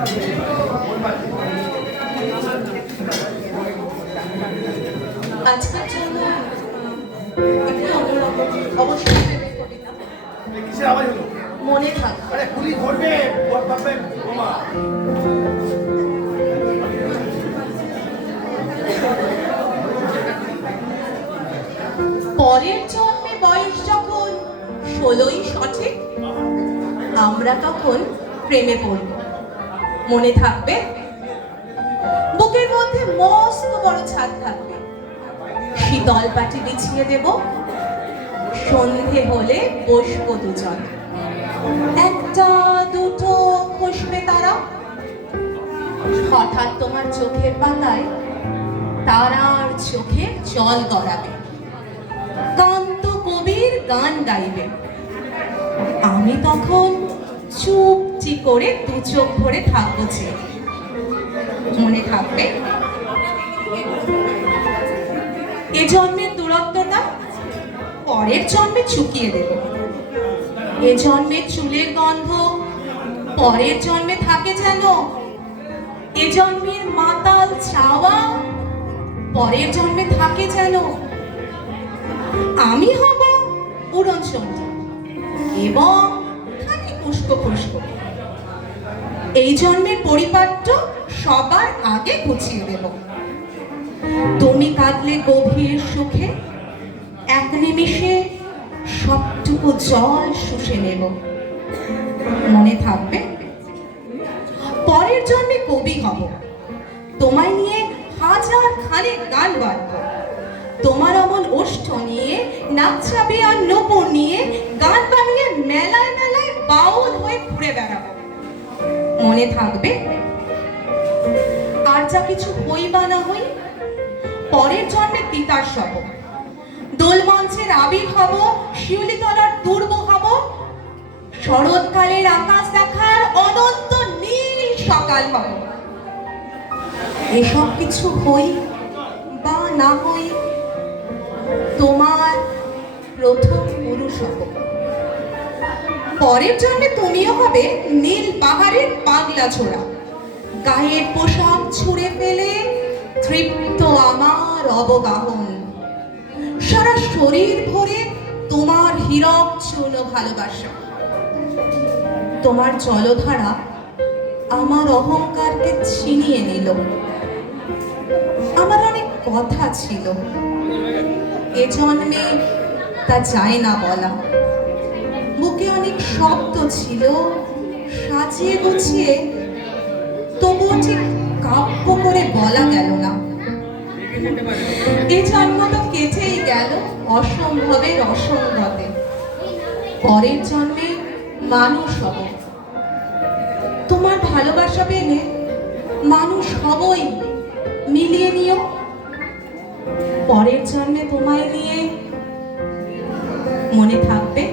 আজকের জন্য একটু অন্যরকম অবশ্যই কবিতা মনে থাকবে। পরের জন্মে বয়স যখন 16ই সঠিক, আমরা তখন প্রেমে পড়ব। মনে থাকবে? বুকের মধ্যে মস্ত বড় ছাদ থাকবে, শীতল পাটি বিছিয়ে দেব, সন্ধে হলে বসবো দুজন, একটা দুটো খসবে তারা, হঠাৎ তোমার চোখের পাতায় তারার চোখে জল গড়াবে, কান্ত কবির গান গাইবে। আমি তখন চুপটি করে দু চোখ ভরে থাকবো যে। মনে থাকবে? এ জন্মের দূরত্বটা পরের জন্মে চুকিয়ে দেব। এ জন্মের চুলের গন্ধ পরের জন্মে থাকে যেন, এ জন্মের মাতাল চাওয়া পরের জন্মে থাকে যেন। আমি হব উড়নচণ্ডী এবং খালি পুষ্প পুষ্প। এই জন্মের পরিপাট্য সবার আগে গুছিয়ে দেব। তুমি কাঁদলে গভীর সুখে এক নিমিষে সবটুকু জল শুষে নেব। মনে থাকবে? পরের জন্মে কবি হব, তোমায় নিয়ে হাজার খানেক গান বাঁধব। তোমার অমন ওষ্ঠ নিয়ে নাকছাবি আর নূপুর নিয়ে গান বানিয়ে মেলায় মেলায় বাউল হয়ে ঘুরে বেড়াবো। মনে থাকবে? আর যা কিছু হই বা না হই, পরের জন্মে তিতাস হব, দোলমঞ্চের আবির হব, শিউলিতলার দুর্গ হব, শরৎকালের আকাশ দেখার অনন্ত নীল সকাল হব। এসব কিছু হই বা না হই, তোমার প্রথম পুরুষ হব। পরের জন্মে তুমিও হবে নীল পাহাড়ের পাগলা ছোড়া, গায়ের পোশাক ছুঁড়ে ফেলে তৃপ্ত আমার অবগাহন, সারা শরীর ভরে তোমার হীরক চূর্ণ ভালোবাসা। তোমার জলধারা আমার অহংকারকে ছিনিয়ে নিল। আমার অনেক কথা ছিল, এ জন্মে তা যায় না বলা। বুকে অনেক শব্দ ছিল সাজিয়ে গুছিয়ে, তবুও ঠিক কাব্য করে বলা গেল না। এই জন্ম তো কেটেই গেল অসম্ভবের অসঙ্গতে। পরের জন্মে মানুষ হব, তোমার ভালোবাসা পেলে মানুষ হবই, মিলিয়ে নিও। পরের জন্মে তোমায় নিয়ে। মনে থাকবে?